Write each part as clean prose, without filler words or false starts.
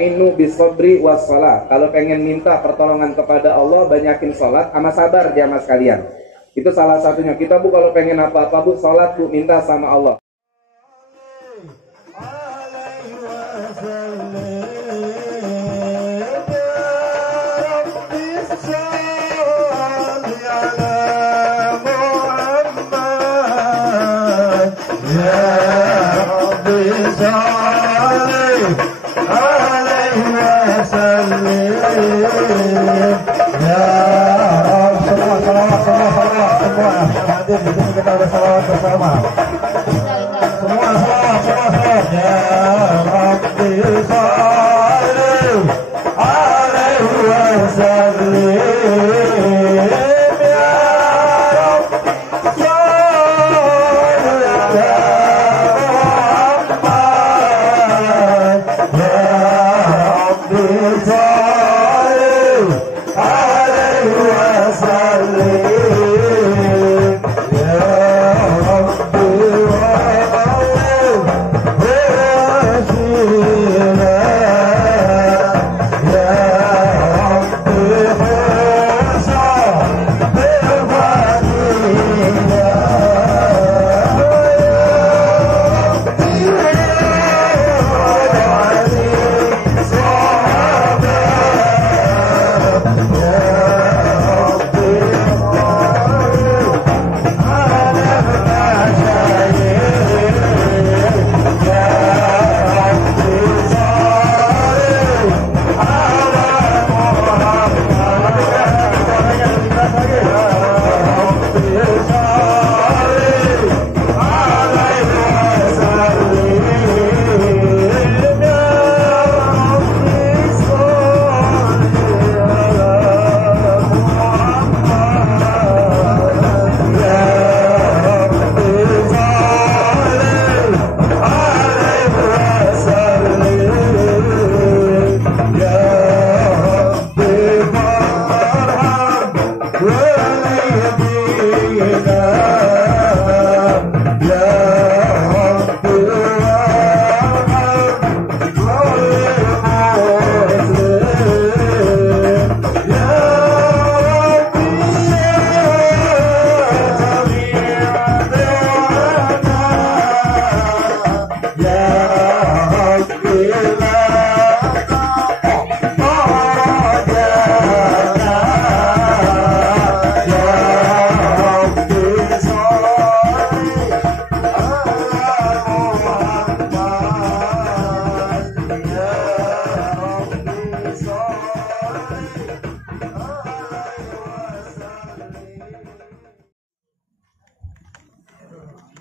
Wasta'inu bisabri wassalah. Kalau pengen minta pertolongan kepada Allah, banyakin sholat sama sabar jamaah sekalian. Itu salah satunya. Kita Bu kalau pengen apa-apa Bu, sholat Bu, minta sama Allah. Kita udah salawat bersama. Semua salawat. Ya Rabbi salli alaihi wa sallim. Ya Rabbi salli ala Muhammad. Ya Rabbi salli alaihi wa sallim.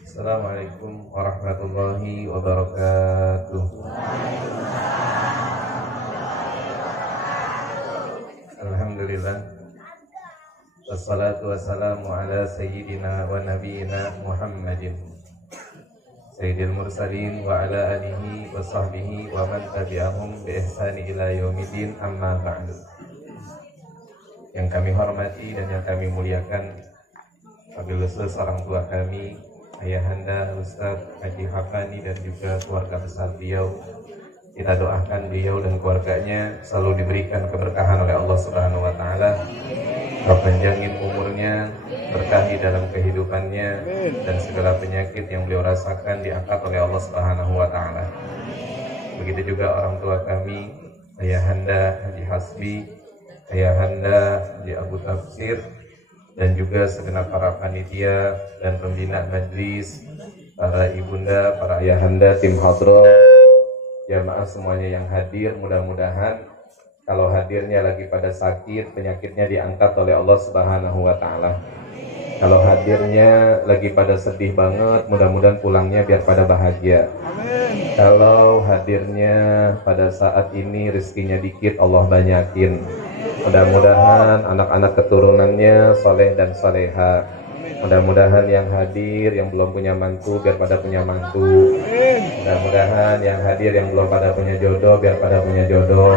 Assalamualaikum warahmatullahi wabarakatuh. Alhamdulillah. Wassalatu wassalamu ala sayyidina wa nabiyina Muhammadin sayyidil mursalin wa ala alihi wa sahbihi wa man tabi'ahum bi ihsani ila yaumiddin, amma ba'du. Yang kami hormati dan yang kami muliakan, wabil khusus orang tua kami, Ayahanda Ustaz Haji Hakani dan juga keluarga besar beliau. Kita doakan beliau dan keluarganya selalu diberikan keberkahan oleh Allah Subhanahu wa taala. Perpanjangin umurnya, berkahi dalam kehidupannya, dan segala penyakit yang beliau rasakan diangkat oleh Allah Subhanahu wa taala. Begitu juga orang tua kami, Ayahanda Haji Hasbi, Ayahanda Haji Abu Tafsir, dan juga segenap para panitia dan pembina majlis, para ibunda, para ayahanda, tim hadroh, jamaah semuanya yang hadir. Mudah-mudahan kalau hadirnya lagi pada sakit, penyakitnya diangkat oleh Allah Subhanahu wa taala. Kalau hadirnya lagi pada sedih banget, mudah-mudahan pulangnya biar pada bahagia. Amin. Kalau hadirnya pada saat ini rezekinya dikit, Allah banyakin. Mudah-mudahan anak-anak keturunannya soleh dan soleha. Mudah-mudahan yang hadir yang belum punya mantu biar pada punya mantu. Mudah-mudahan yang hadir yang belum pada punya jodoh biar pada punya jodoh.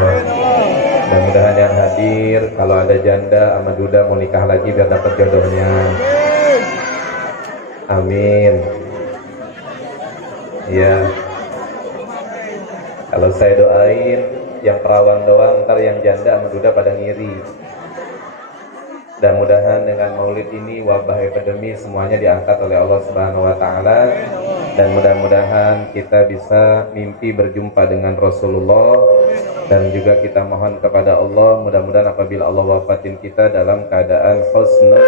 Mudah-mudahan yang hadir kalau ada janda sama duda mau nikah lagi biar dapat jodohnya. Amin. Ya. Kalau saya doain yang perawan doang, ntar yang janda sama duda pada ngiri. Mudah-mudahan dengan maulid ini wabah epidemi semuanya diangkat oleh Allah Subhanahu wa taala, dan mudah-mudahan kita bisa mimpi berjumpa dengan Rasulullah, dan juga kita mohon kepada Allah mudah-mudahan apabila Allah wafatin kita dalam keadaan husnul.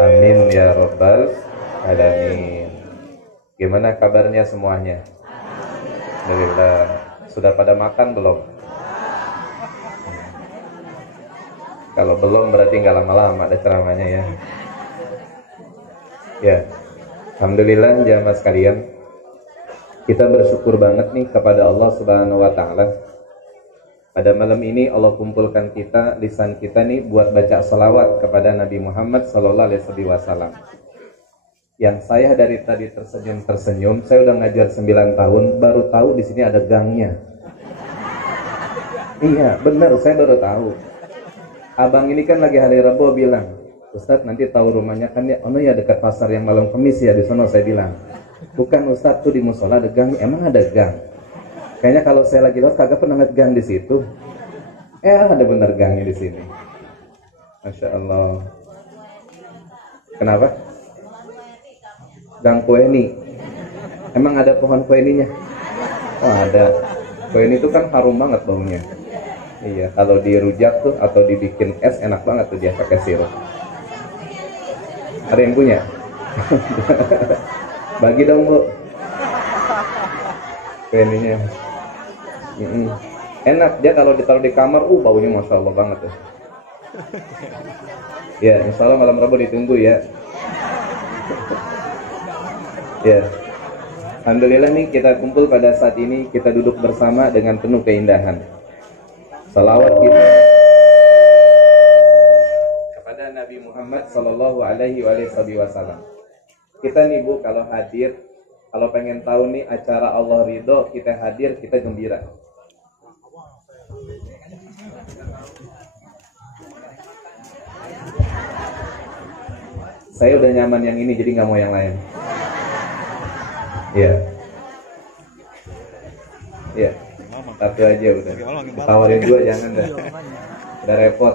Amin ya rabbal alamin. Gimana kabarnya semuanya? Alhamdulillah. Sudah pada makan belum? Kalau belum berarti nggak lama-lama ada ceramahnya ya. Ya, alhamdulillah jamaah sekalian, kita bersyukur banget nih kepada Allah Subhanahu Wa Taala. Pada malam ini Allah kumpulkan kita, lisan kita nih buat baca salawat kepada Nabi Muhammad Sallallahu Alaihi Wasallam. Yang saya dari tadi tersenyum, saya udah ngajar 9 tahun, baru tahu di sini ada gangnya. Iya, benar, saya baru tahu. Abang ini kan lagi hari Rabu bilang, Ustadz nanti tahu rumahnya kan ya, ya dekat pasar yang malam Kemis ya di sana. Saya bilang, bukan Ustadz, tuh di musola ada gang. Emang ada gang? Kayaknya kalau saya lagi lewat kagak pernah ngeliat gang di situ. Ada bener gangnya di sini. Masya Allah. Kenapa? Gang Kueni. Emang ada pohon kueninya? Oh ada. Kueni itu kan harum banget baunya. Iya, kalau dirujak tuh atau dibikin es enak banget tuh dia pakai sirup. Ada yang punya? Bagi dong Bu. Kueninya. Enak dia kalau ditaruh di kamar, baunya masya Allah banget tuh. Ya, insya Allah malam Rabu ditunggu ya. Ya, alhamdulillah nih kita kumpul pada saat ini, kita duduk bersama dengan penuh keindahan. Salawat kita kepada Nabi Muhammad Sallallahu Alaihi Wasallam. Kita nih Bu, kalau hadir, kalau pengen tahu nih acara Allah ridho, kita hadir, kita gembira. Saya udah nyaman yang ini, jadi nggak mau yang lain. Iya. Iya. Satu aja udah. Tawarin dua jangan dah. Udah repot.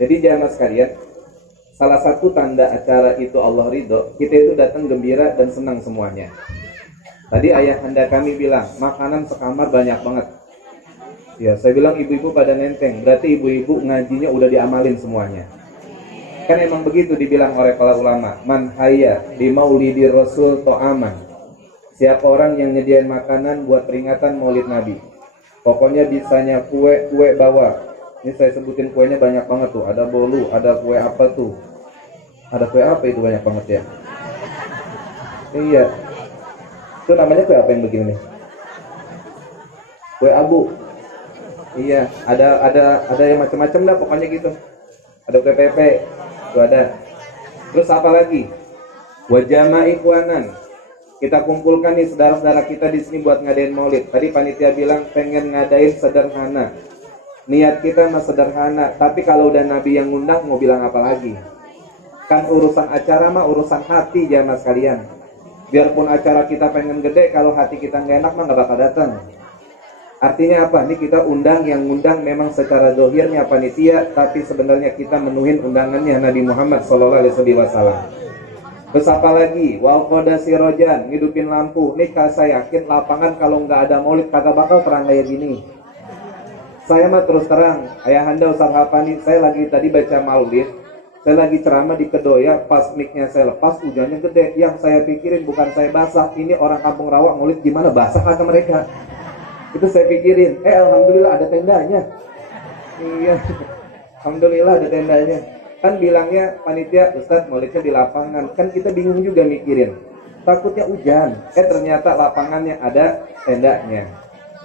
Jadi jamaah sekalian, salah satu tanda acara itu Allah ridho, kita itu datang gembira dan senang semuanya. Tadi ayahanda kami bilang, makanan sekamar banyak banget. Ya, saya bilang ibu-ibu pada nenteng, berarti ibu-ibu ngajinya udah diamalin semuanya. Kan emang begitu dibilang oleh para ulama, man hayya di maulidi rasul to'aman. Siapa orang yang nyediain makanan buat peringatan maulid Nabi, pokoknya bisanya kue bawa. Ini saya sebutin kuenya banyak banget tuh. Ada bolu, ada kue apa tuh? Ada kue apa itu banyak banget ya? Iya. Itu namanya kue apa yang begini nih? Kue abu. Iya. Ada yang macam-macam dah pokoknya gitu. Ada kue pepe. Itu ada. Terus apa lagi? Wajama ikhwanan. Kita kumpulkan nih saudara-saudara kita di sini buat ngadain maulid. Tadi panitia bilang pengen ngadain sederhana. Niat kita mah sederhana, tapi kalau udah Nabi yang ngundang mau bilang apa lagi? Kan urusan acara mah urusan hati jamaah sekalian. Biarpun acara kita pengen gede, kalau hati kita nggak enak mah nggak bakal datang. Artinya apa? Ini kita undang, yang ngundang memang secara zahirnya panitia, tapi sebenarnya kita menuhin undangannya Nabi Muhammad SAW. Terus apa lagi? Wal qoda sirojan, ngidupin lampu. Nih saya yakin lapangan kalau nggak ada maulid kagak bakal terang kayak gini. Saya mah terus terang, ayahanda Ustaz Hafani, saya lagi tadi baca maulid, saya lagi ceramah di Kedoya, pas mic-nya saya lepas, hujannya gede. Yang saya pikirin bukan saya basah, ini orang kampung rawa maulid gimana basah kata mereka. Itu saya pikirin, alhamdulillah ada tendanya. Iya, alhamdulillah ada tendanya. Kan bilangnya panitia, Ustadz maulidnya di lapangan. Kan kita bingung juga mikirin, takutnya hujan. Ternyata lapangannya ada tendanya.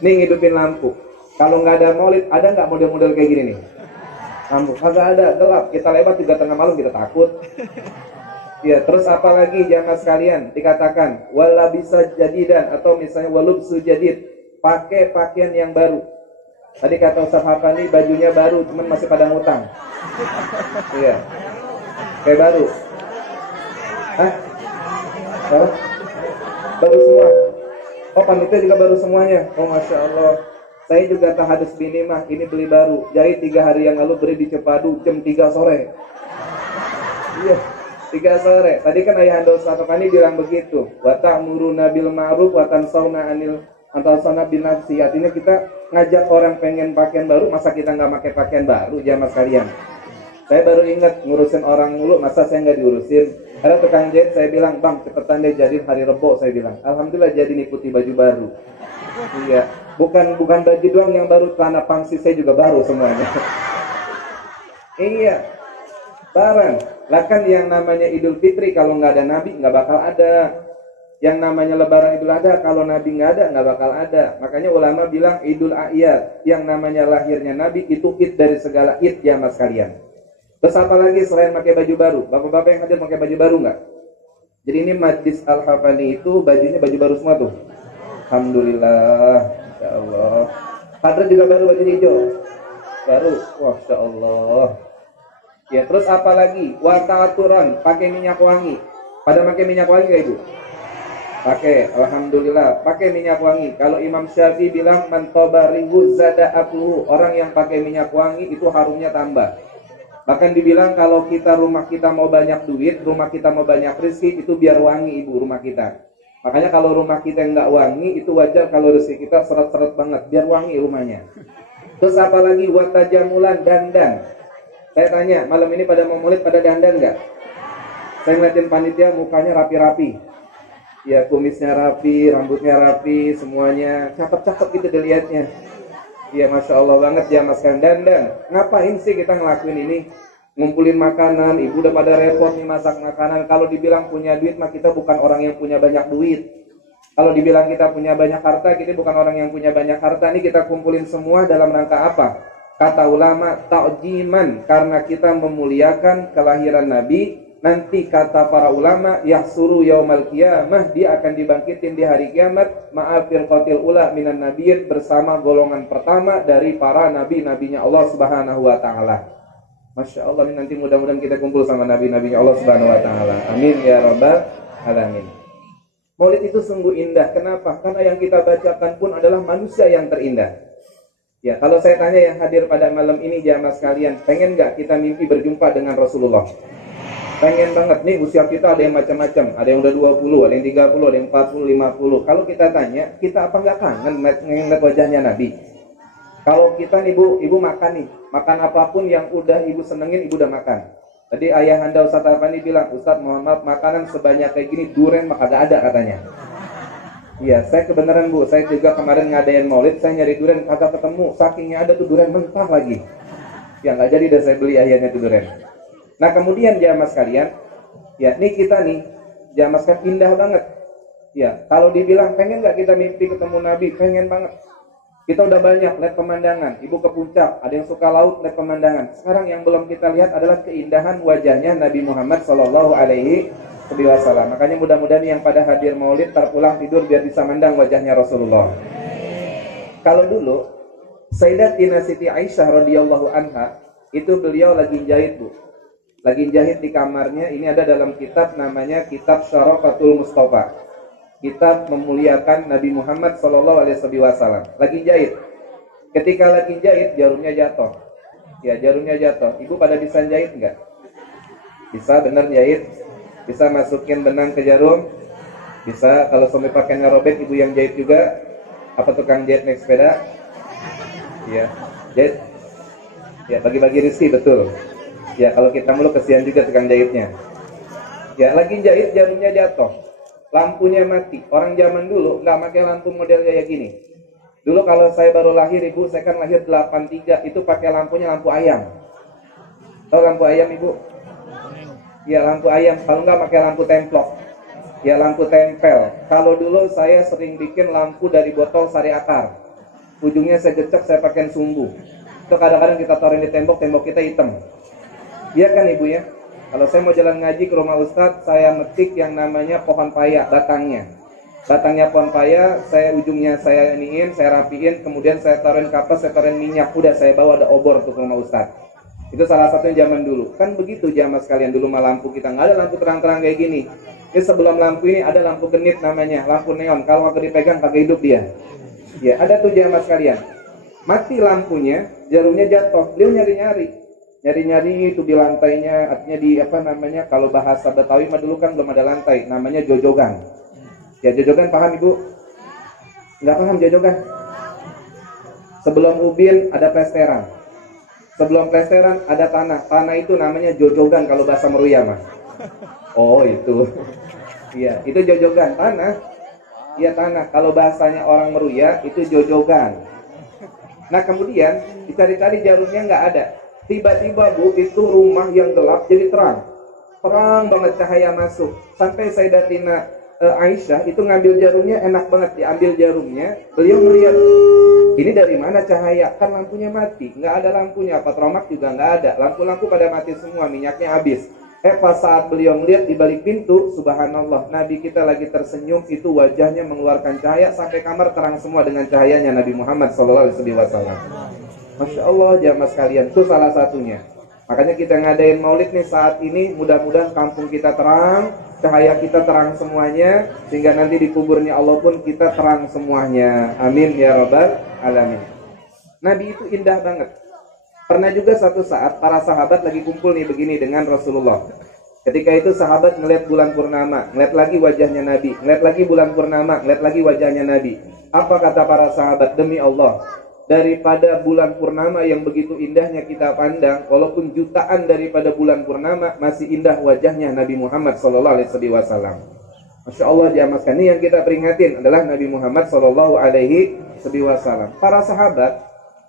Nih ngidupin lampu. Kalau nggak ada maulid, ada nggak model-model kayak gini nih? Lampu kagak ada, gelap. Kita lewat juga tengah malam kita takut. Ya, terus apa lagi jamaah sekalian? Dikatakan wala bisa jadidan, atau misalnya walubsu jadid, pakai pakaian yang baru. Tadi kata Ustaz Hafani bajunya baru, cuman masih pada ngutang. Iya. Kayak baru. Hah? Baru semua. Oh panitia juga baru semuanya. Oh Masya Allah. Saya juga tahadus bini mah, ini beli baru. Jahit 3 hari yang lalu, beri di Cepadu jam 3 sore. Iya, 3 sore. Tadi kan Ayah Anda Ustaz Afani bilang begitu. Wa ta'muruna bil ma'ruf wa tansawna 'anil bin nafsi. Artinya kita ngajak orang pengen pakaian baru, masa kita nggak pakai pakaian baru, jamaah sekalian. Saya baru ingat ngurusin orang mulu, masa saya nggak diurusin. Ada tukang jahit, saya bilang, bang cepetan deh jadi hari Rebo, saya bilang. Alhamdulillah jadi nih putih baju baru. Iya, bukan baju doang yang baru, celana pangsi saya juga baru semuanya. Iya, barang. Lah kan yang namanya Idul Fitri kalau nggak ada Nabi nggak bakal ada. Yang namanya Lebaran Idul Adha kalau Nabi nggak ada nggak bakal ada. Makanya ulama bilang Idul A'yad, yang namanya lahirnya Nabi itu id dari segala id ya mas kalian. Terus apa lagi selain pakai baju baru? Bapak-bapak yang hadir pakai baju baru nggak? Jadi ini Majlis Al-Hafani itu bajunya baju baru semua tuh. Alhamdulillah, Insya Allah. Padre juga baru baju hijau, baru, wah, Insya Allah. Ya terus apa lagi? Wata'aturan, pakai minyak wangi. Pada pakai minyak wangi nggak ibu? Pakai, alhamdulillah, pakai minyak wangi. Kalau Imam Syafi'i bilang mantobarihu zada akluhu, orang yang pakai minyak wangi itu harumnya tambah. Bahkan dibilang kalau rumah kita mau banyak duit, rumah kita mau banyak rezeki, itu biar wangi ibu rumah kita. Makanya kalau rumah kita nggak wangi, itu wajar kalau rezeki kita seret-seret banget, biar wangi rumahnya. Terus apa lagi? Watajamulan, dandan. Saya tanya, malam ini pada mau maulid pada dandan nggak? Saya ngeliatin panitia mukanya rapi-rapi. Ya kumisnya rapi, rambutnya rapi, semuanya cakep-cakep gitu dilihatnya. Ya Masya Allah banget ya mas kan. Dandan. Ngapain sih kita ngelakuin ini? Ngumpulin makanan, ibu udah pada repot nih masak makanan. Kalau dibilang punya duit mah kita bukan orang yang punya banyak duit. Kalau dibilang kita punya banyak harta, kita bukan orang yang punya banyak harta. Ini kita kumpulin semua dalam rangka apa? Kata ulama ta'jiman, karena kita memuliakan kelahiran Nabi. Nanti kata para ulama yahsuru yaumal qiyamah, dia akan dibangkitin di hari kiamat ma'afir qatil ula minan nabiyyin, bersama golongan pertama dari para nabi-nabinya Allah Subhanahu wa taala. Masya Allah, ini nanti mudah-mudahan kita kumpul sama nabi-nabinya Allah Subhanahu wa taala. Amin ya rabbal alamin. Maulid itu sungguh indah. Kenapa? Karena yang kita bacakan pun adalah manusia yang terindah. Ya, kalau saya tanya yang hadir pada malam ini jamaah sekalian, pengen nggak kita mimpi berjumpa dengan Rasulullah? Pengen banget nih. Usia kita ada yang macam-macam, ada yang udah 20, ada yang 30, ada yang 40, 50. Kalau kita tanya, kita apa nggak kangen ngeliat wajahnya Nabi? Kalau kita nih ibu makan nih, makan apapun yang udah ibu senengin, ibu udah makan. Tadi ayah anda Ustaz Afani bilang, Ustaz mohon maaf, makanan sebanyak kayak gini duren mah kagak ada katanya. Iya, saya kebenaran bu, saya juga kemarin ngadain maulid, saya nyari duren kagak ketemu, sakingnya ada tuh duren mentah lagi. Ya nggak jadi deh saya beli akhirnya tuh duren. Nah kemudian jamaah sekalian, ya nih kita nih jamaah sekalian indah banget. Ya kalau dibilang pengen nggak kita mimpi ketemu Nabi, pengen banget. Kita udah banyak lihat pemandangan. Ibu ke puncak, ada yang suka laut lihat pemandangan. Sekarang yang belum kita lihat adalah keindahan wajahnya Nabi Muhammad Sallallahu Alaihi Wasallam. Makanya mudah-mudahan yang pada hadir maulid terpulang tidur biar bisa mandang wajahnya Rasulullah. Kalau dulu Sayyidatina Siti Aisyah radhiyallahu anha itu beliau lagi jahit bu. Lagi jahit di kamarnya. Ini ada dalam kitab namanya Kitab Syarafatul Mustafa, kitab memuliakan Nabi Muhammad SAW. Lagi jahit. Ketika lagi jahit jarumnya jatuh. Ya jarumnya jatuh. Ibu pada bisa jahit nggak? Bisa benar jahit? Bisa masukin benang ke jarum? Bisa. Kalau sampai pakainya robek ibu yang jahit juga? Apa tukang jahit naik sepeda? Ya jahit. Ya bagi-bagi rezeki betul. Ya kalau kita mulu kesian juga tukang jahitnya. Ya lagi jahit jarumnya jatuh, lampunya mati. Orang zaman dulu nggak pakai lampu model kayak gini. Dulu kalau saya baru lahir ibu, saya kan lahir 83, itu pakai lampunya lampu ayam. Tahu lampu ayam ibu? Ya lampu ayam. Kalau nggak pakai lampu templok, ya lampu tempel. Kalau dulu saya sering bikin lampu dari botol sari akar. Ujungnya saya gecek, saya pakai sumbu. Itu kadang-kadang kita taruh di tembok kita hitam. Iya kan ibu ya? Kalau saya mau jalan ngaji ke rumah Ustadz, saya metik yang namanya pohon paya, batangnya. Batangnya pohon paya, ujungnya saya iniin, saya rapiin, kemudian saya taruhin kapas, saya taruhin minyak, udah saya bawa ada obor tuh ke rumah Ustadz. Itu salah satunya zaman dulu. Kan begitu jamaah sekalian, dulu mah lampu kita nggak ada lampu terang-terang kayak gini. Jadi sebelum lampu ini ada lampu genit namanya, lampu neon. Kalau waktu dipegang kagak hidup dia. Ya, ada tuh jamaah sekalian. Mati lampunya, jarumnya jatuh. Beliau nyari-nyari itu di lantainya, artinya di apa namanya? Kalau bahasa Betawi mah dulu kan belum ada lantai, namanya jojogan. Ya, jojogan paham Ibu? Enggak paham jojogan? Sebelum ubin ada plesteran. Sebelum plesteran ada tanah. Tanah itu namanya jojogan kalau bahasa Meruya mah. Oh, itu. Iya, itu jojogan tanah. Iya, tanah. Kalau bahasanya orang Meruya itu jojogan. Nah, kemudian dicari-cari jarumnya nggak ada. Tiba-tiba Bu, itu rumah yang gelap jadi terang. Terang banget cahaya masuk. Sampai Sayyidatina Aisyah itu ngambil jarumnya, enak banget diambil jarumnya. Beliau melihat, ini dari mana cahaya? Kan lampunya mati, nggak ada lampunya. Patromak juga nggak ada. Lampu-lampu pada mati semua, minyaknya habis. Pas saat beliau melihat di balik pintu, subhanallah, Nabi kita lagi tersenyum, itu wajahnya mengeluarkan cahaya sampai kamar terang semua dengan cahayanya Nabi Muhammad SAW. Masya Allah, jamaah sekalian, itu salah satunya. Makanya kita ngadain maulid nih saat ini, mudah-mudahan kampung kita terang, cahaya kita terang semuanya, sehingga nanti di kuburnya Allah pun kita terang semuanya. Amin ya rabbal alamin. Nabi itu indah banget. Pernah juga satu saat para sahabat lagi kumpul nih begini dengan Rasulullah. Ketika itu sahabat ngeliat bulan purnama, ngeliat lagi wajahnya Nabi, ngeliat lagi bulan purnama, ngeliat lagi wajahnya Nabi. Apa kata para sahabat? Demi Allah, daripada bulan purnama yang begitu indahnya kita pandang, walaupun jutaan daripada bulan purnama, masih indah wajahnya Nabi Muhammad SAW. Masya Allah, jamaah sekalian, ini yang kita peringatin adalah Nabi Muhammad SAW. Para sahabat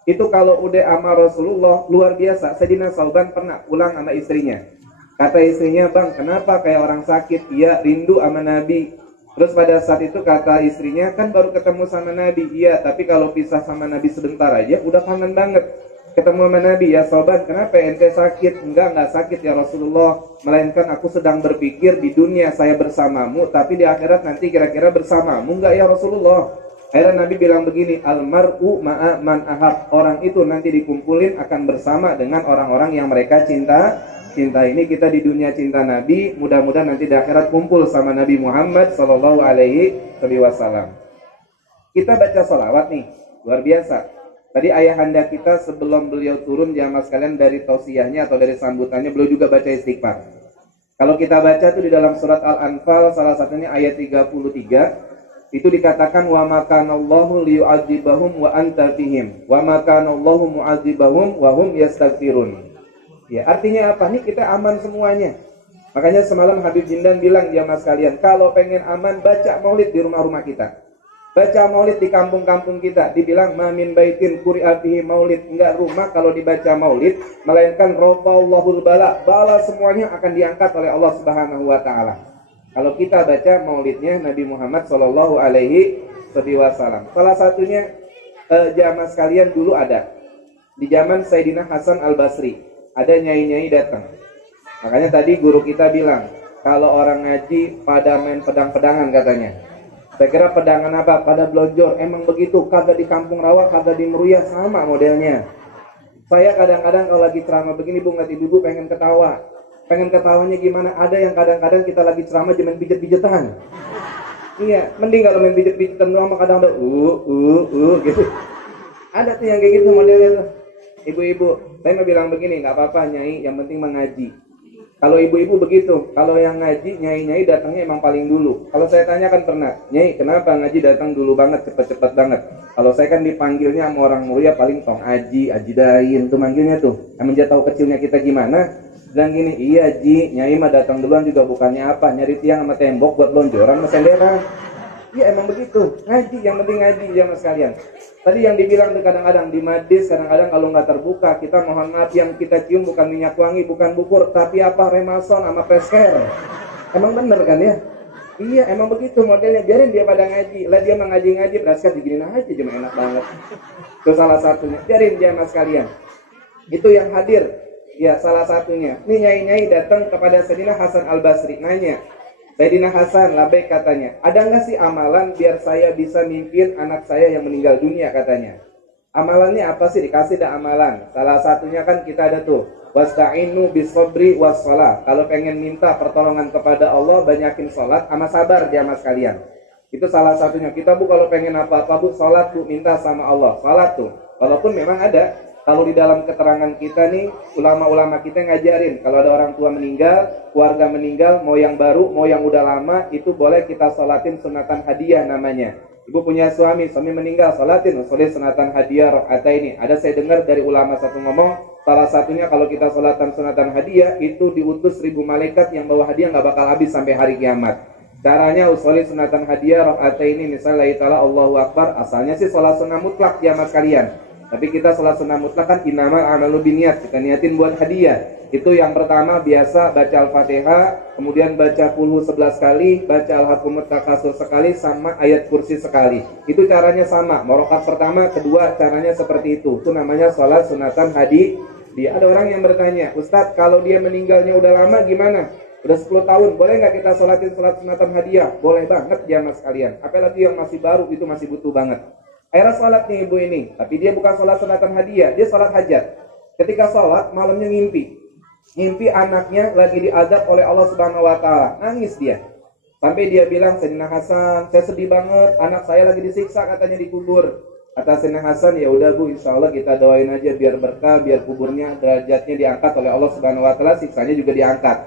itu kalau udah sama Rasulullah luar biasa. Sayyidina Sauban pernah pulang sama istrinya. Kata istrinya, bang, kenapa kayak orang sakit? Iya, rindu sama Nabi. Terus pada saat itu kata istrinya, kan baru ketemu sama Nabi. Iya, tapi kalau pisah sama Nabi sebentar aja udah kangen banget ketemu sama Nabi. Ya Sauban, kenapa ente sakit? Enggak sakit ya Rasulullah, melainkan aku sedang berpikir di dunia saya bersamamu, tapi di akhirat nanti kira-kira bersamamu enggak ya Rasulullah? Akhirnya Nabi bilang begini, almar'u ma'a man ahab. Orang itu nanti dikumpulin akan bersama dengan orang-orang yang mereka cinta. Ini kita di dunia cinta Nabi, mudah-mudahan nanti di akhirat kumpul sama Nabi Muhammad SAW. Kita baca salawat nih, luar biasa. Tadi ayahanda kita sebelum beliau turun jamaah sekalian dari tausiyahnya atau dari sambutannya, beliau juga baca istighfar. Kalau kita baca tuh di dalam surat Al-Anfal, salah satunya ayat 33, itu dikatakan wa makanallahu liyu'adzibahum wa anta fihim wa makanallahu mu'adzibahum wa hum yastaghfirun. Ya, artinya apa? Nih kita aman semuanya. Makanya semalam Habib Jindan bilang jamaah sekalian, kalau pengen aman baca maulid di rumah-rumah kita. Baca maulid di kampung-kampung kita. Dibilang ma min baitin quri'a fihi maulid, enggak rumah kalau dibaca maulid melainkan rafa'allahul bala. Bala semuanya akan diangkat oleh Allah Subhanahu wa taala. Kalau kita baca maulidnya Nabi Muhammad SAW. Salah satunya jamaah sekalian dulu ada di zaman Sayyidina Hasan Al-Basri, ada nyai-nyai datang. Makanya tadi guru kita bilang, kalau orang ngaji pada main pedang-pedangan katanya. Saya kira pedangan apa? Pada blonjor. Emang begitu, kagak di Kampung Rawa, kagak di Meruya, sama modelnya. Saya kadang-kadang kalau lagi ceramah begini, Bu, ngeliat ibu-ibu pengen ketawa. Pengen ketawanya gimana? Ada yang kadang-kadang kita lagi ceramah jangan pijet-pijetan. Iya, mending kalau main pijet-pijetan doang, kadang ada gitu. Ada tuh yang kayak gitu modelnya tuh. Ibu-ibu, saya mau bilang begini, nggak apa-apa nyai, yang penting mengaji. Kalau ibu-ibu begitu, kalau yang ngaji, nyai-nyai datangnya emang paling dulu. Kalau saya tanyakan pernah, nyai kenapa ngaji datang dulu banget, cepet-cepet banget? Kalau saya kan dipanggilnya sama orang mulia paling tong aji dain tuh manggilnya tuh. Emang dia tahu kecilnya kita gimana? Dan gini, iya Ji, nyai mah datang duluan juga bukannya apa, nyari tiang sama tembok buat lonjoran sama senderan. Iya emang begitu, ngaji, yang penting ngaji jamaah sekalian. Tadi yang dibilang tuh kadang-kadang di madis, kadang-kadang kalau nggak terbuka, kita mohon maaf yang kita cium bukan minyak wangi, bukan bukur, tapi apa, remason sama pesker. Emang bener kan ya? Iya emang begitu modelnya, biarin dia pada ngaji. Lah dia mah ngaji-ngaji, beraskat diginin aja, cuma enak banget. Itu salah satunya, biarin jamaah sekalian. Itu yang hadir. Ya salah satunya, ini nyai-nyai datang kepada Sayyidina Hasan Al-Basri, nanya, Sayyidina Hasan, labbaik katanya, ada nggak sih amalan biar saya bisa mimpin anak saya yang meninggal dunia katanya? Amalannya apa sih? Dikasih dah amalan. Salah satunya kan kita ada tuh, wasta'inu bis-sabri was-shalah. Kalau pengen minta pertolongan kepada Allah, banyakin sholat sama sabar jamaah sekalian. Itu salah satunya. Kita Bu kalau pengen apa-apa Bu, sholat Bu, minta sama Allah. Sholat tuh. Walaupun memang ada, kalau di dalam keterangan kita nih, ulama-ulama kita ngajarin, kalau ada orang tua meninggal, keluarga meninggal, mau yang baru, mau yang udah lama, itu boleh kita sholatin sunatan hadiah namanya. Ibu punya suami meninggal, sholatin sunatan hadiah rakaataini. Ada saya dengar dari ulama satu ngomong, salah satunya kalau kita sholatan sunatan hadiah, itu diutus 1000 malaikat yang bawa hadiah nggak bakal habis sampai hari kiamat. Caranya usoli sunatan hadiah rakaataini, misalnya ta'ala Allahu Akbar, asalnya sih sholat sunnah mutlak jamaah sekalian. Tapi kita sholat sunnah mutlak kan innamal a'malu binniyat, kita niatin buat hadiah. Itu yang pertama biasa baca Al-Fatihah, kemudian baca Qul 11 kali, baca Al-Hakumut Takasur sekali, sama ayat kursi sekali. Itu caranya sama. Rakaat pertama, kedua caranya seperti itu. Itu namanya sholat sunatan hadiah. Ada orang yang bertanya, Ustadz kalau dia meninggalnya udah lama gimana? Udah 10 tahun, boleh nggak kita sholatin sholat sunatan hadiah? Boleh banget jamaah sekalian. Apalagi yang masih baru itu masih butuh banget. Akhirnya sholat nih ibu ini, tapi dia bukan sholat sunatan hadiah, dia sholat hajat. Ketika sholat, malamnya ngimpi anaknya lagi diazab oleh Allah Subhanahu Wa Taala, nangis dia. Sampai dia bilang, Sayyidina Hasan, saya sedih banget, anak saya lagi disiksa katanya dikubur. Kata Sayyidina Hasan, ya udah Bu, insya Allah kita doain aja biar berkah, biar kuburnya derajatnya diangkat oleh Allah Subhanahu Wa Taala, siksanya juga diangkat.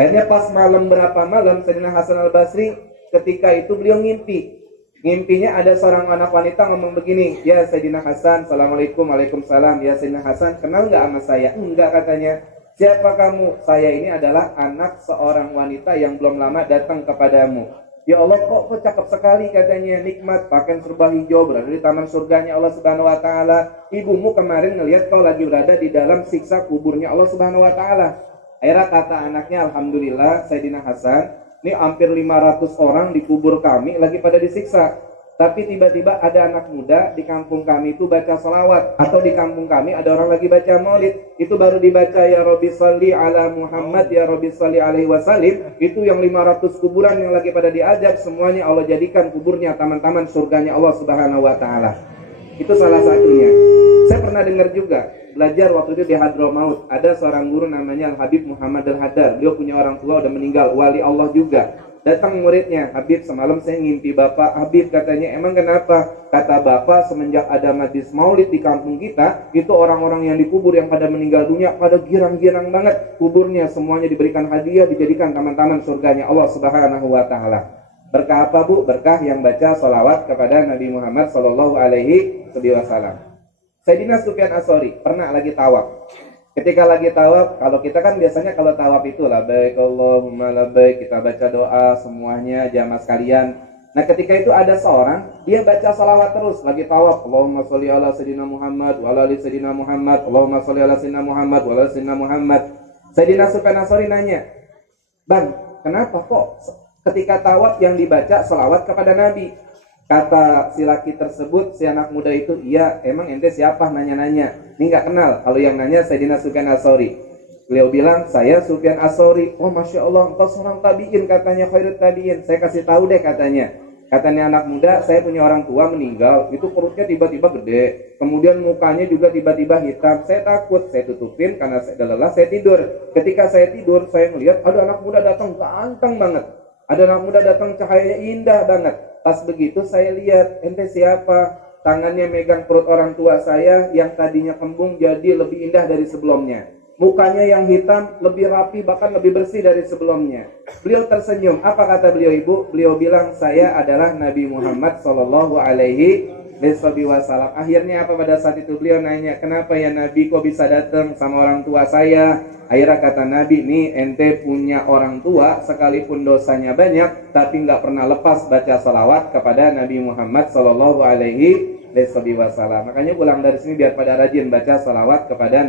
Akhirnya pas malam berapa malam, Sayyidina Hasan Al Basri, ketika itu beliau ngimpi. Ngimpinya ada seorang anak wanita ngomong begini, ya Sayyidina Hasan, Assalamualaikum, Waalaikumsalam. Ya Sayyidina Hasan, kenal nggak sama saya? Enggak katanya. Siapa kamu? Saya ini adalah anak seorang wanita yang belum lama datang kepadamu. Ya Allah, kok cakep sekali katanya, nikmat, pakaian serba hijau, berada di taman surganya Allah Subhanahu Wa Taala. Ibumu kemarin ngelihat kau lagi berada di dalam siksa kuburnya Allah Subhanahu Wa Taala. Akhirnya kata anaknya, Alhamdulillah Sayyidina Hasan, ini hampir 500 orang di kubur kami lagi pada disiksa. Tapi tiba-tiba ada anak muda di kampung kami itu baca salawat. Atau di kampung kami ada orang lagi baca maulid. Itu baru dibaca ya Rabbi salli ala Muhammad, ya Rabbi salli alaihi wasallim. Itu yang 500 kuburan yang lagi pada diajak, semuanya Allah jadikan kuburnya taman-taman surganya Allah Subhanahu Wa Ta'ala. Itu salah satunya. Saya pernah dengar juga, belajar waktu itu di Hadramaut, ada seorang guru namanya Al-Habib Muhammad Al-Hadar. Dia punya orang tua udah meninggal, wali Allah juga. Datang muridnya, Habib semalam saya ngimpi Bapak. Habib katanya, emang kenapa? Kata Bapak, semenjak ada majlis maulid di kampung kita, itu orang-orang yang dikubur yang pada meninggal dunia pada girang-girang banget. Kuburnya semuanya diberikan hadiah, dijadikan taman-taman surganya Allah Subhanahu Wa Ta'ala. Berkah apa Bu? Berkah yang baca sholawat kepada Nabi Muhammad Sallallahu Alaihi Wasallam. Sayyidina Sufyan As-Tsauri pernah lagi tawaf. Ketika lagi tawaf, kalau kita kan biasanya kalau tawaf itu labbaik Allahumma labbaik, kita baca doa semuanya jamaah sekalian. Nah ketika itu ada seorang, dia baca salawat terus lagi tawaf. Allahumma sholli ala sayyidina Muhammad wa ala ali sayyidina Muhammad, Allahumma sholli ala sayyidina Muhammad wa ala ali sayyidina Muhammad. Sayyidina Sufyan As-Tsauri nanya, Bang, kenapa kok ketika tawaf yang dibaca salawat kepada Nabi? Kata si laki tersebut, si anak muda itu, iya, emang ente siapa nanya-nanya? Ini nggak kenal. Kalau yang nanya Sayyidina Sufyan As-Tsauri. Beliau bilang, saya Sufyan As-Tsauri. Oh Masya Allah, engkau seorang tabi'in, katanya khairut tabi'in. Saya kasih tahu deh katanya. Katanya anak muda, saya punya orang tua meninggal, itu perutnya tiba-tiba gede. Kemudian mukanya juga tiba-tiba hitam. Saya takut, saya tutupin karena saya udah lelah, saya tidur. Ketika saya tidur, saya melihat ada anak muda datang, ganteng banget. Ada anak muda datang, cahayanya indah banget. Pas begitu saya lihat, ente siapa? Tangannya megang perut orang tua saya yang tadinya kembung jadi lebih indah dari sebelumnya. Mukanya yang hitam lebih rapi, bahkan lebih bersih dari sebelumnya. Beliau tersenyum. Apa kata beliau ibu? Beliau bilang, saya adalah Nabi Muhammad Sallallahu Alaihi Wasallam. Akhirnya apa pada saat itu beliau nanya, kenapa ya Nabi kok bisa datang sama orang tua saya? Akhirnya kata Nabi, nih ente punya orang tua sekalipun dosanya banyak, tapi nggak pernah lepas baca salawat kepada Nabi Muhammad Sallallahu Alaihi Wasallam. Makanya pulang dari sini biar pada rajin baca salawat kepada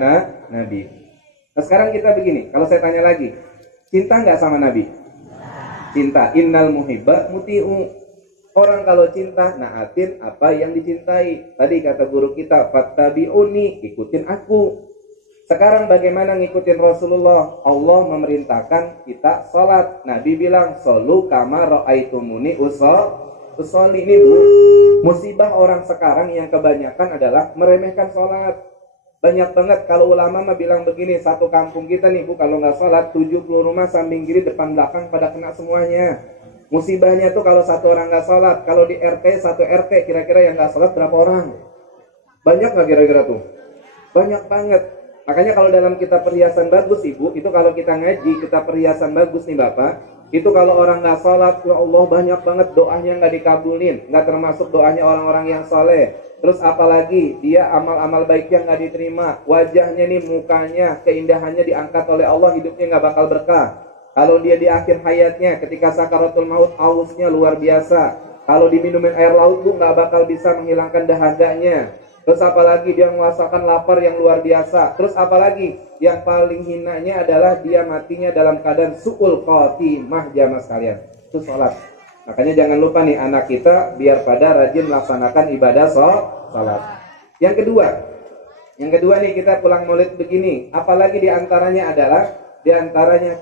Nabi. Nah sekarang kita begini, kalau saya tanya lagi, cinta nggak sama Nabi? Cinta. Innal muhibba muti'u. Orang kalau cinta, naatin apa yang dicintai. Tadi kata guru kita, fattabi'uni, ikutin aku. Sekarang bagaimana ngikutin Rasulullah? Allah memerintahkan kita sholat. Nabi bilang, sholu kama ra'aitumuni Usolli ini Bu, musibah orang sekarang yang kebanyakan adalah meremehkan sholat. Banyak banget kalau ulama mah bilang begini, satu kampung kita nih Bu, kalau nggak sholat 70 rumah samping kiri depan belakang pada kena semuanya. Musibahnya tuh kalau satu orang nggak sholat, kalau di RT satu RT kira-kira yang nggak sholat berapa orang? Banyak nggak kira-kira tuh? Banyak banget. Makanya kalau dalam kita perhiasan bagus Ibu, itu kalau kita ngaji kita perhiasan bagus nih Bapak, itu kalau orang nggak sholat, ya Allah banyak banget doanya nggak dikabulin, nggak termasuk doanya orang-orang yang soleh. Terus apalagi dia amal-amal baiknya nggak diterima, wajahnya nih mukanya, keindahannya diangkat oleh Allah, hidupnya nggak bakal berkah. Kalau dia di akhir hayatnya ketika sakaratul maut hausnya luar biasa, kalau diminumin air laut Bu nggak bakal bisa menghilangkan dahaganya. Terus apalagi dia merasakan lapar yang luar biasa. Terus apalagi yang paling hinanya adalah dia matinya dalam keadaan su'ul khotimah jamaah sekalian. Itu sholat. Makanya jangan lupa nih anak kita biar pada rajin melaksanakan ibadah sholat. Yang kedua nih kita pulang maulid begini. Apalagi diantaranya adalah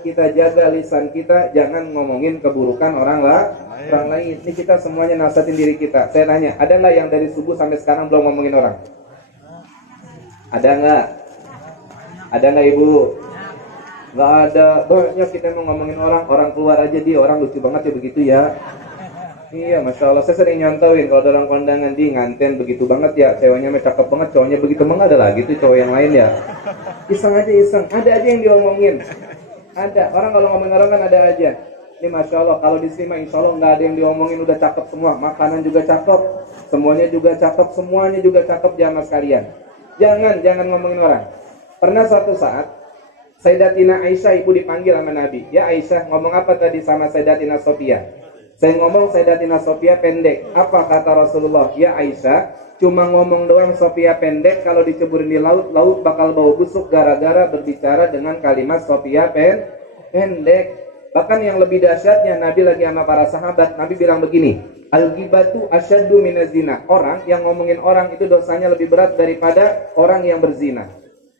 kita jaga lisan kita, jangan ngomongin keburukan orang lain. Ini kita semuanya nasihatin diri kita. Saya tanya, ada nggak yang dari subuh sampai sekarang belum ngomongin orang? Ada nggak? Ada nggak Ibu? Nggak ada. Banyak kita mau ngomongin orang keluar aja dia, orang lucu banget ya begitu ya. Iya, Masya Allah, saya sering nyontowin kalau dalam kondangan di nganten begitu banget ya, ceweknya cakep banget, cowoknya begitu banget, ada lagi tuh cowok yang lain ya. Iseng, ada aja yang diomongin. Ada, orang kalau ngomongin orang kan ada aja. Ini Masya Allah, kalau di sini Insya Allah nggak ada yang diomongin, udah cakep semua, makanan juga cakep, semuanya juga cakep jamaah sekalian. Jangan ngomongin orang. Pernah suatu saat Sayyidatina Aisyah Ibu dipanggil sama Nabi. Ya Aisyah, ngomong apa tadi sama Sayyidatina Sofia? Saya ngomong Sayyidatina Sofia pendek. Apa kata Rasulullah? Ya Aisyah, cuma ngomong doang Sofia pendek, kalau diceburin di laut bakal bau busuk gara-gara berbicara dengan kalimat Sofia pendek. Bahkan yang lebih dahsyatnya, Nabi lagi sama para sahabat, Nabi bilang begini, al-ghibatu asyaddu minaz-zina. Orang yang ngomongin orang itu dosanya lebih berat daripada orang yang berzina.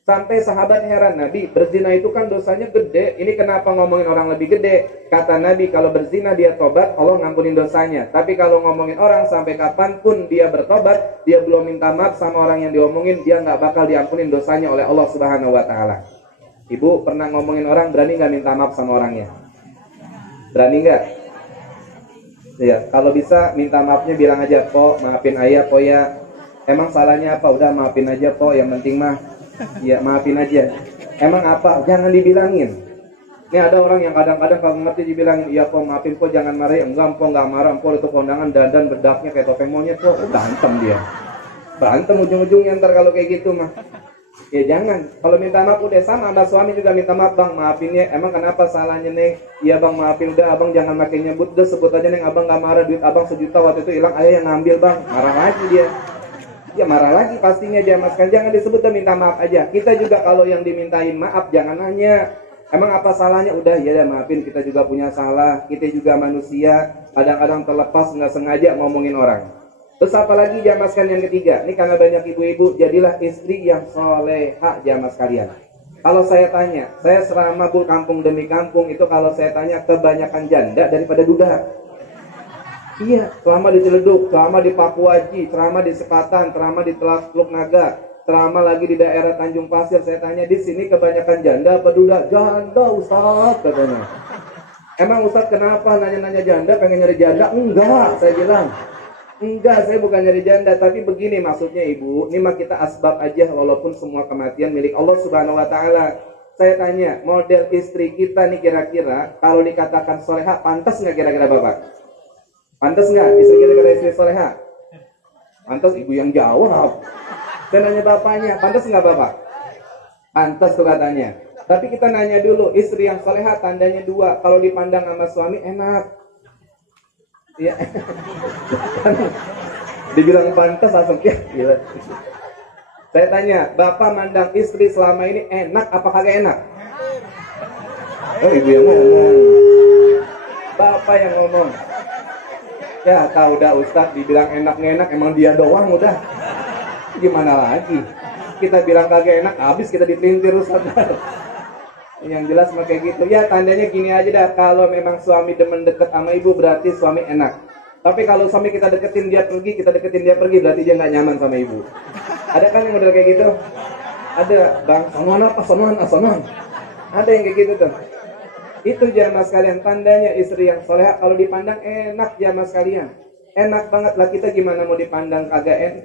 Sampai sahabat heran, Nabi, berzina itu kan dosanya gede, ini kenapa ngomongin orang lebih gede? Kata Nabi, kalau berzina dia tobat, Allah ngampunin dosanya. Tapi kalau ngomongin orang, sampai kapanpun dia bertobat, dia belum minta maaf sama orang yang diomongin, dia nggak bakal diampunin dosanya oleh Allah Subhanahu wa Ta'ala. Ibu pernah ngomongin orang, berani nggak minta maaf sama orangnya? Berani nggak? Ya, kalau bisa minta maafnya bilang aja, Po, maafin ayah, Po ya. Emang salahnya apa? Udah maafin aja, Po, yang penting mah ya maafin aja. Emang apa? Jangan dibilangin. Ini ada orang yang kadang-kadang kalau ngerti dibilangin, iya Po maafin Po, jangan marah. Enggak Po, enggak marah Po, itu kondangan dandan bedaknya kayak topeng monyet Po. Berantem dia. Berantem ujung-ujungnya ntar kalau kayak gitu mah. Ya jangan. Kalau minta maaf udah sama suami juga minta maaf, Bang maafin ya. Emang kenapa salahnya Neng? Iya Bang maafin, udah Abang jangan makin nyebut, udah sebut aja Neng, Abang enggak marah, duit Abang 1 juta waktu itu hilang, ayah yang ngambil Bang. Marah lagi dia. Ya marah lagi pastinya dia, Mas. Jangan disebut dan minta maaf aja. Kita juga kalau yang dimintain maaf jangan nanya, emang apa salahnya? Udah ya maafin, kita juga punya salah, kita juga manusia, kadang-kadang terlepas nggak sengaja ngomongin orang. Terus apalagi jamaah sekalian yang ketiga, ini karena banyak ibu-ibu, jadilah istri yang soleha jamaah sekalian. Kalau saya tanya, saya selama kampung demi kampung itu kalau saya tanya kebanyakan janda daripada duda. Iya, selama di Ciledug, selama di Pakuaji, selama di Sepatan, selama di Teluk Naga, selama lagi di daerah Tanjung Pasir, saya tanya di sini kebanyakan janda apa duda? Janda Ustaz katanya. Emang Ustaz kenapa nanya-nanya janda, pengen nyari janda? Enggak, saya bilang. Enggak, saya bukan nyari janda, tapi begini maksudnya Ibu, ini mah kita asbab aja walaupun semua kematian milik Allah Subhanahu wa Ta'ala. Saya tanya, model istri kita nih kira-kira kalau dikatakan soleha, pantas nggak kira-kira Bapak? Pantas nggak istri kita kira istri soleha? Pantas, Ibu yang jawab. Saya nanya bapaknya, pantas nggak Bapak? Pantas tuh katanya. Tapi kita nanya dulu, istri yang soleha tandanya 2. Kalau dipandang sama suami enak. Iya. Dibilang pantas langsung ya. Gila. Saya tanya, Bapak mandang istri selama ini enak apa kagak enak? Oh, Ibu yang ngomong. Bapak yang ngomong. Ya tahu dah Ustadz, dibilang enak-enak emang dia doang udah. Gimana lagi? Kita bilang kagak enak, habis kita dipelintir Ustadz. Yang jelas kayak gitu. Ya tandanya gini aja dah, kalau memang suami demen deket sama ibu berarti suami enak. Tapi kalau suami kita deketin dia pergi, berarti dia nggak nyaman sama ibu. Ada kan yang model kayak gitu? Ada, bang, sonon. Ada yang kayak gitu tuh. Itu jamaah sekalian, tandanya istri yang solehah kalau dipandang enak jamaah sekalian. Enak banget lah, kita gimana mau dipandang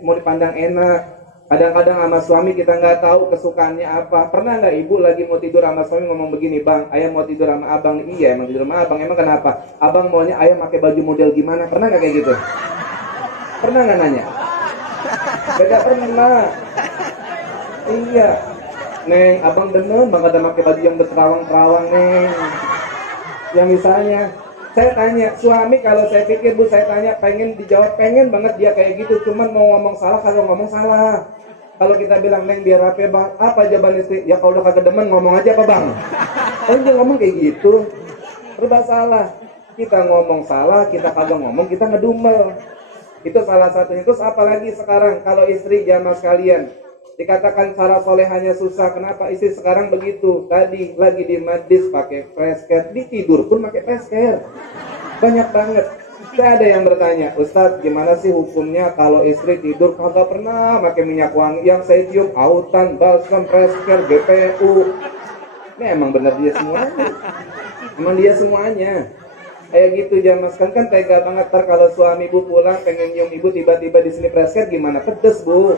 mau dipandang enak. Kadang-kadang sama suami kita nggak tahu kesukaannya apa. Pernah nggak ibu lagi mau tidur sama suami ngomong begini, bang, ayah mau tidur sama abang. Iya, emang tidur sama abang. Emang kenapa? Abang maunya ayah pakai baju model gimana? Pernah nggak kayak gitu? Pernah nggak nanya? Beda pernah. Iya, neng, abang demen banget ada pakai baju yang berterawang-terawang, neng. Yang misalnya saya tanya, suami kalau saya pikir bu, saya tanya pengen dijawab, pengen banget dia kayak gitu, cuman mau ngomong salah, kalau ngomong salah. Kalau kita bilang, neng biar rapi bang, apa jawaban istri? Ya kalau udah kagak demen ngomong aja apa bang? Kalau dia ngomong kayak gitu, serba salah. Kita ngomong salah, kita kagak ngomong, kita ngedumel. Itu salah satunya. Terus apalagi sekarang, kalau istri jamaah sekalian, dikatakan cara solehanya susah, kenapa istri sekarang begitu? Tadi lagi di majlis pakai face care, di tidur pun pakai face care. Banyak banget. Saya ada yang bertanya, Ustadz gimana sih hukumnya kalau istri tidur kagak pernah pakai minyak wangi, yang saya cium autan, balsam, face care, GPU. Ini emang benar dia semuanya. Emang dia semuanya. Kayak gitu jamaah kan tega banget. Kalau suami ibu pulang pengen nyium ibu, tiba-tiba di sini face care, gimana? Pedes bu.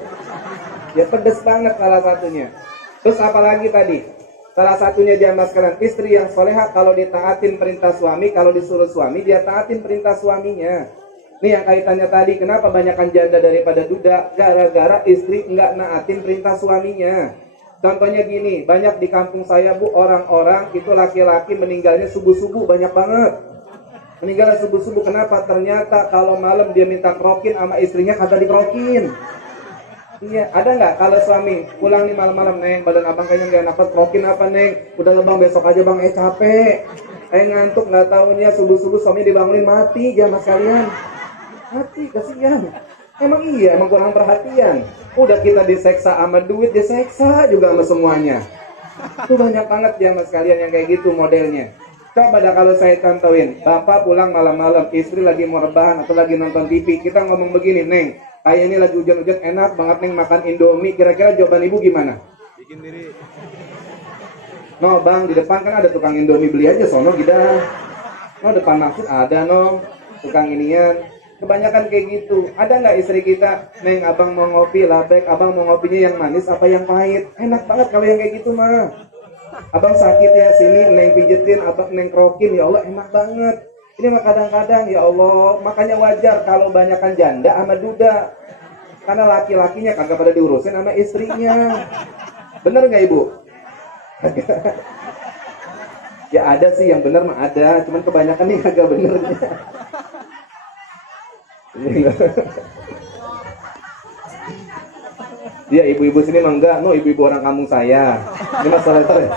Ya pedes banget salah satunya. Terus apalagi tadi? Salah satunya jamaah sekalian, istri yang solehah kalau ditaatin perintah suami, kalau disuruh suami dia taatin perintah suaminya. Ini yang kaitannya tadi, kenapa banyakkan janda daripada duda? Gara-gara istri nggak naatin perintah suaminya. Contohnya gini, banyak di kampung saya bu, orang-orang itu laki-laki meninggalnya subuh-subuh, banyak banget. Meninggalnya subuh-subuh, kenapa? Ternyata kalau malam dia minta krokin sama istrinya kagak dikrokin. Iya, ada nggak kalau suami pulang nih malam-malam, neng, badan abang kayaknya nggak enak, krokin apa neng? Udah bang, besok aja bang, capek, ngantuk, nggak tahunya subuh-subuh suami dibangunin, mati jamaah sekalian, mati, kasihan. Emang iya, emang kurang perhatian. Udah kita diseksa sama duit, diseksa juga sama semuanya. Itu banyak banget jamaah sekalian yang kayak gitu modelnya. Coba dah kalau saya contohin, bapak pulang malam-malam, istri lagi mau rebahan atau lagi nonton TV, kita ngomong begini, neng, kayak ini lagi hujan-hujan enak banget neng makan Indomie, kira-kira jawaban ibu gimana? Bikin diri. No bang, di depan kan ada tukang Indomie, beli aja sono gitu. No depan masjid ada no tukang inian. Kebanyakan kayak gitu. Ada nggak istri kita, neng abang mau ngopi labek, abang mau ngopinya yang manis apa yang pahit? Enak banget kalau yang kayak gitu mah. Abang sakit ya sini, neng pijetin, abang neng krokin, ya Allah enak banget. Ini mah kadang-kadang ya Allah, makanya wajar kalau banyakkan janda sama duda. Karena laki-lakinya kagak pada diurusin sama istrinya. Bener nggak ibu? Ya ada sih yang bener mah ada, cuman kebanyakan nih kagak benernya. Dia ibu-ibu sini mah enggak, no ibu-ibu orang kampung saya. Ini masalah ya.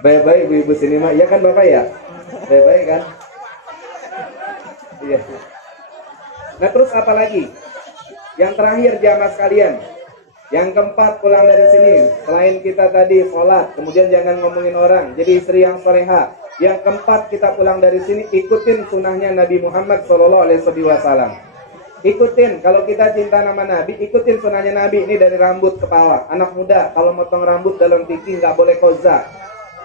Baik-baik ibu-ibu sini mah, iya kan bapak ya? Baik-baik kan? Iya. Nah terus apa lagi? Yang terakhir jamaah sekalian, yang keempat pulang dari sini, selain kita tadi sholat, kemudian jangan ngomongin orang, jadi istri yang soleha. Yang keempat kita pulang dari sini, ikutin sunnahnya Nabi Muhammad SAW. Ikutin, kalau kita cinta nama Nabi, ikutin sunnahnya Nabi. Ini dari rambut kepala. Anak muda, kalau motong rambut dalam fikih nggak boleh koza.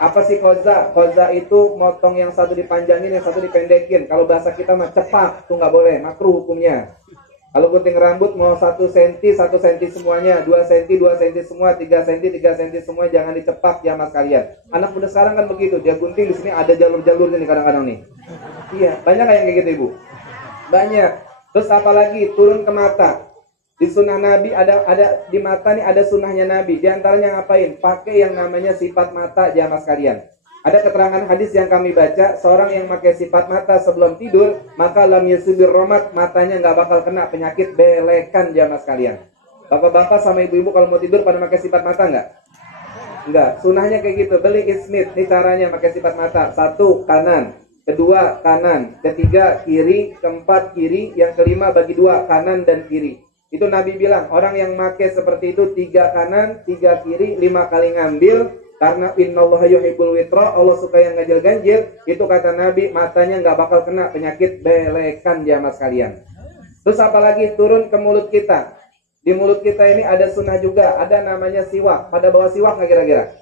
Apa sih koza? Koza itu motong yang satu dipanjangin, yang satu dipendekin. Kalau bahasa kita mah cepak, itu nggak boleh, makruh hukumnya. Kalau gunting rambut mau 1 cm, 1 cm semuanya, 2 cm, 2 cm semua, 3 cm, 3 cm semua, jangan dicepak jamaah sekalian. Anak muda sekarang kan begitu, dia gunting di sini ada jalur-jalurnya nih kadang-kadang nih. Iya, banyak yang kayak gitu ibu? Banyak. Terus apalagi turun ke mata. Di sunnah Nabi ada di mata nih ada sunnahnya Nabi. Di antaranya ngapain? Pakai yang namanya sifat mata jamaah sekalian. Ada keterangan hadis yang kami baca, seorang yang pakai sifat mata sebelum tidur, maka lam yusibir romat, matanya nggak bakal kena penyakit belekan jamaah sekalian. Bapak-bapak sama ibu-ibu kalau mau tidur pada pakai sifat mata nggak? Nggak. Sunnahnya kayak gitu. Beli ismit. Ini caranya pakai sifat mata. 1 kanan. Kedua kanan, ketiga kiri, keempat kiri, yang kelima bagi 2 kanan dan kiri. Itu Nabi bilang orang yang make seperti itu 3 kanan, 3 kiri, 5 kali ngambil, Karena innallaha yuhibbul witra, Allah suka yang ganjil-ganjil. Itu kata Nabi, matanya nggak bakal kena penyakit belekan jamaah sekalian. Terus apalagi turun ke mulut kita. Di mulut kita ini ada sunnah juga, ada namanya siwak. Pada bawa siwak nggak kira-kira?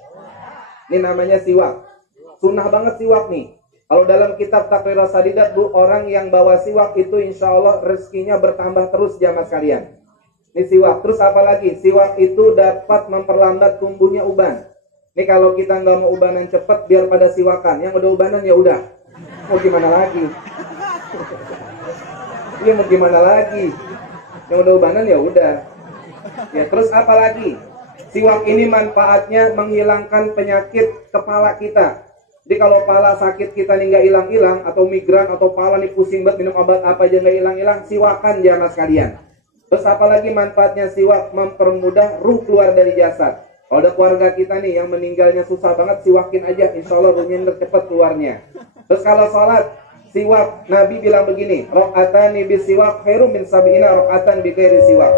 Ini namanya siwak. Sunnah banget siwak nih. Kalau dalam kitab Taqrir Sadidat, Bu, orang yang bawa siwak itu insya Allah rezekinya bertambah terus jamaah sekalian. Ini siwak. Terus apalagi? Siwak itu dapat memperlambat tumbuhnya uban. Ini kalau kita nggak mau ubanan cepet, biar pada siwakan. Yang udah ubanan ya udah. Mau gimana lagi? Iya mau gimana lagi? Yang udah ubanan ya udah. Ya terus apa lagi? Siwak ini manfaatnya menghilangkan penyakit kepala kita. Jadi kalau kepala sakit kita nih nggak hilang-hilang, atau migran, atau kepala nih pusing banget, minum obat apa aja nggak hilang-hilang, siwakan jamaah sekalian. Terus apalagi manfaatnya siwak? Mempermudah ruh keluar dari jasad. Kalau ada keluarga kita nih yang meninggalnya susah banget, siwakin aja, insya Allah ruhnya cepat keluarnya. Terus kalau sholat, siwak, Nabi bilang begini, rokatani bisiwak khairum min sab'ina rokatan bi ghairi siwak.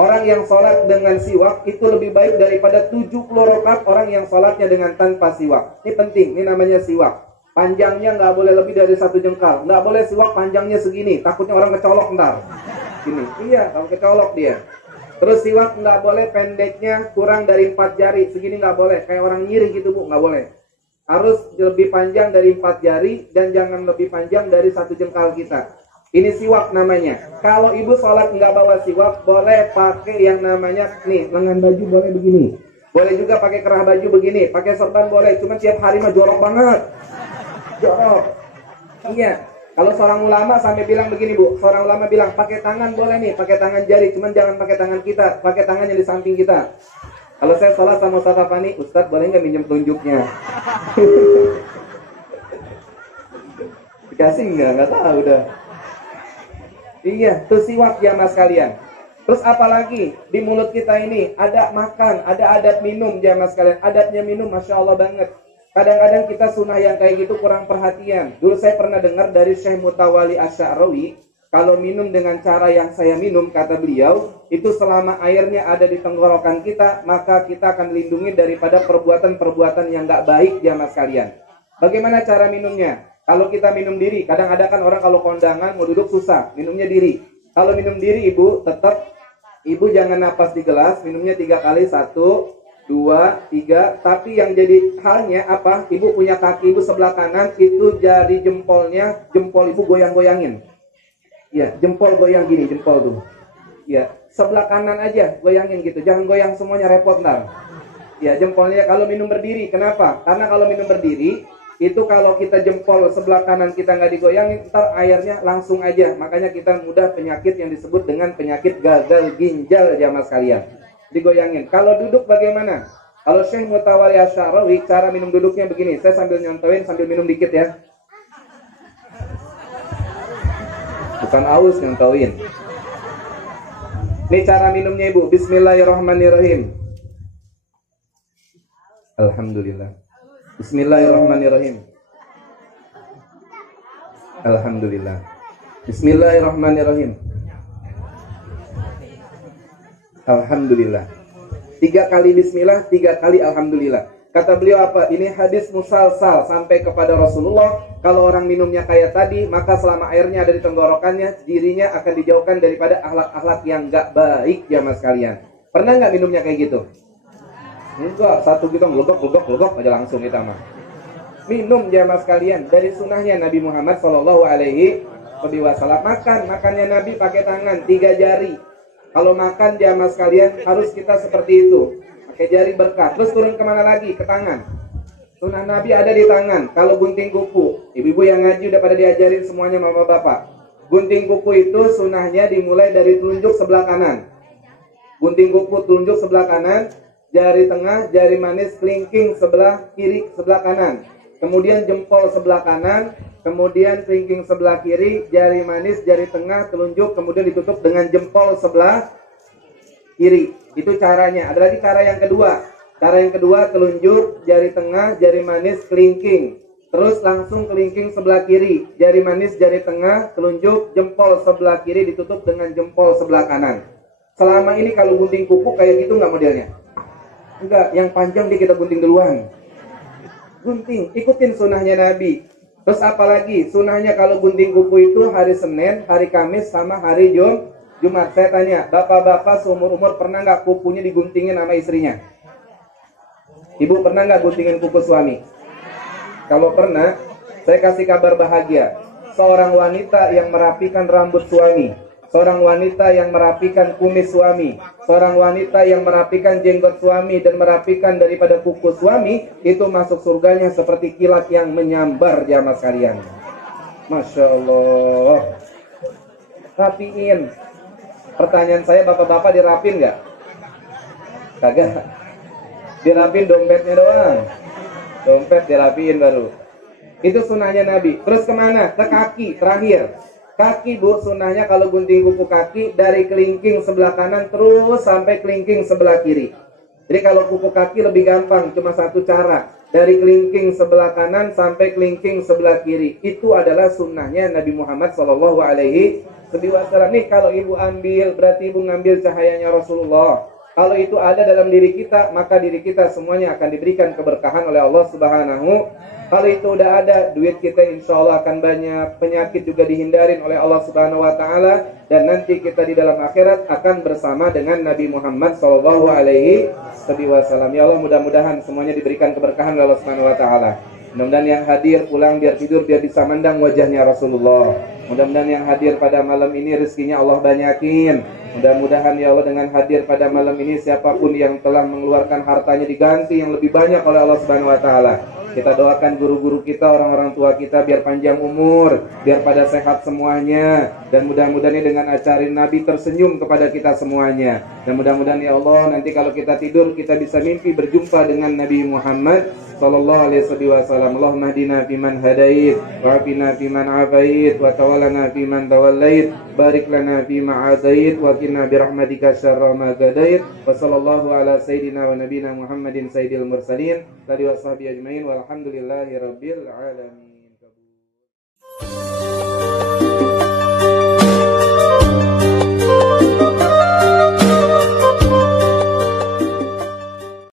Orang yang sholat dengan siwak itu lebih baik daripada 70 rakaat orang yang sholatnya dengan tanpa siwak. Ini penting, ini namanya siwak. Panjangnya nggak boleh lebih dari 1 jengkal. Nggak boleh siwak panjangnya segini, takutnya orang kecolok ntar. Gini, iya, kalau kecolok dia. Terus siwak nggak boleh pendeknya kurang dari 4 jari, segini nggak boleh. Kayak orang nyiri gitu Bu, nggak boleh. Harus lebih panjang dari 4 jari dan jangan lebih panjang dari 1 jengkal kita. Ini siwak namanya. Kalau ibu sholat nggak bawa siwak, boleh pakai yang namanya nih, lengan baju boleh begini. Boleh juga pakai kerah baju begini, pakai sorban boleh. Cuma tiap hari mah jorok banget. Jorok. Iya. Kalau seorang ulama sampai bilang begini Bu, seorang ulama bilang pakai tangan boleh nih, pakai tangan jari, cuman jangan pakai tangan kita, pakai tangan yang di samping kita. Kalau saya sholat sama Ustaz Afani, Ustaz boleh nggak minjem telunjuknya? Dikasih nggak tahu udah. Iya, itu siwak ya mas kalian. Terus apalagi di mulut kita ini ada makan, ada adat minum ya mas kalian. Adatnya minum, masya Allah banget. Kadang-kadang kita sunnah yang kayak gitu kurang perhatian. Dulu saya pernah dengar dari Syekh Mutawali Asy'arawi, kalau minum dengan cara yang saya minum, kata beliau, itu selama airnya ada di tenggorokan kita, maka kita akan dilindungi daripada perbuatan-perbuatan yang nggak baik ya mas kalian. Bagaimana cara minumnya? Kalau kita minum diri, kadang ada kan orang kalau kondangan mau duduk susah, minumnya diri. Kalau minum diri ibu, tetap ibu jangan napas di gelas, minumnya 3 kali, 1, 2, 3. Tapi yang jadi halnya apa? Ibu punya kaki ibu sebelah kanan, itu jari jempolnya, jempol ibu goyang-goyangin. Ya, jempol goyang gini, jempol tuh. Ya, sebelah kanan aja goyangin gitu, jangan goyang semuanya, repot ntar. Ya, jempolnya kalau minum berdiri, kenapa? Karena kalau minum berdiri, itu kalau kita jempol sebelah kanan kita nggak digoyangin, ntar airnya langsung aja. Makanya kita mudah penyakit yang disebut dengan penyakit gagal ginjal ya mas kalian. Digoyangin. Kalau duduk bagaimana? Kalau Syekh Mutawali Asy'arawi, cara minum duduknya begini. Saya sambil nyontoin, sambil minum dikit ya. Bukan aus, nyontoin. Ini cara minumnya ibu. Bismillahirrahmanirrahim. Alhamdulillah. Bismillahirrahmanirrahim. Alhamdulillah. Bismillahirrahmanirrahim. Alhamdulillah. 3 kali bismillah, 3 kali alhamdulillah. Kata beliau apa? Ini hadis musalsal sampai kepada Rasulullah. Kalau orang minumnya kayak tadi, maka selama airnya ada di tenggorokannya, dirinya akan dijauhkan daripada akhlak-akhlak yang gak baik ya mas kalian. Pernah nggak minumnya kayak gitu? Enggak, satu kita glogok aja langsung kita mah. Minum jamaah sekalian dari sunnahnya Nabi Muhammad Shallallahu Alaihi Wasallam. Makannya Nabi pakai tangan 3 jari. Kalau makan jamaah sekalian harus kita seperti itu, pakai jari berkah. Terus turun kemana lagi? Ke tangan. Sunnah Nabi ada di tangan. Kalau gunting kuku, ibu-ibu yang ngaji udah pada diajarin semuanya mama bapak. Gunting kuku itu sunnahnya dimulai dari telunjuk sebelah kanan. Gunting kuku telunjuk sebelah kanan. Jari tengah, jari manis, kelingking sebelah kiri, sebelah kanan. Kemudian jempol sebelah kanan, kemudian kelingking sebelah kiri, jari manis, jari tengah, telunjuk, kemudian ditutup dengan jempol sebelah kiri. Itu caranya. Ada lagi cara yang kedua. Cara yang kedua, telunjuk, jari tengah, jari manis, kelingking. Terus langsung kelingking sebelah kiri, jari manis, jari tengah, telunjuk, jempol sebelah kiri, ditutup dengan jempol sebelah kanan. Selama ini kalau gunting kuku kayak gitu nggak modelnya? Enggak, yang panjang dia kita gunting duluan. gunting, ikutin sunnahnya Nabi. Terus apalagi sunnahnya kalau gunting kuku itu hari Senin, hari Kamis, sama hari Jumat. Saya tanya, bapak-bapak seumur-umur pernah nggak kukunya diguntingin sama istrinya? Ibu pernah nggak guntingin kuku suami? Kalau pernah, saya kasih kabar bahagia. Seorang wanita yang merapikan rambut suami, seorang wanita yang merapikan kumis suami, seorang wanita yang merapikan jenggot suami dan merapikan daripada kuku suami, itu masuk surganya seperti kilat yang menyambar jamaah sekalian. Masya Allah. Rapiin. Pertanyaan saya, bapak-bapak dirapin nggak? Kagak. Dirapin dompetnya doang. Dompet dirapiin baru. Itu sunnahnya Nabi. Terus kemana? Ke kaki terakhir. Kaki bu, sunnahnya kalau gunting kuku kaki dari kelingking sebelah kanan terus sampai kelingking sebelah kiri. Jadi kalau kuku kaki lebih gampang, cuma satu cara. Dari kelingking sebelah kanan sampai kelingking sebelah kiri. Itu adalah sunnahnya Nabi Muhammad SAW. Nih kalau ibu ambil, berarti ibu ngambil cahayanya Rasulullah. Kalau itu ada dalam diri kita, maka diri kita semuanya akan diberikan keberkahan oleh Allah Subhanahu. Kalau itu udah ada, duit kita insya Allah akan banyak, penyakit juga dihindarin oleh Allah Subhanahu Wa Taala, dan nanti kita di dalam akhirat akan bersama dengan Nabi Muhammad SAW. Ya Allah, mudah-mudahan semuanya diberikan keberkahan oleh Allah Subhanahu Wa Taala. Mudah-mudahan yang hadir pulang biar tidur biar bisa mandang wajahnya Rasulullah. Mudah-mudahan yang hadir pada malam ini rezekinya Allah banyakin. Mudah-mudahan ya Allah dengan hadir pada malam ini siapapun yang telah mengeluarkan hartanya diganti yang lebih banyak oleh Allah Subhanahu Wa Taala. Kita doakan guru-guru kita, orang-orang tua kita biar panjang umur, biar pada sehat semuanya, dan mudah-mudahan dengan acara Nabi tersenyum kepada kita semuanya. Dan mudah-mudahan ya Allah nanti kalau kita tidur kita bisa mimpi berjumpa dengan Nabi Muhammad sallallahu alaihi wasallam. Allahumma hdina fiman hadait, wa afina fiman afait, wa tawallana fiman tawallait, barik lana fima adait, wa qina birahmatika syarra ma qadait. Wa sallallahu ala sayidina wa nabiyina Muhammadin sayyidil mursalin, wa sahbihi ajmain, walhamdulillahi rabbil alamin.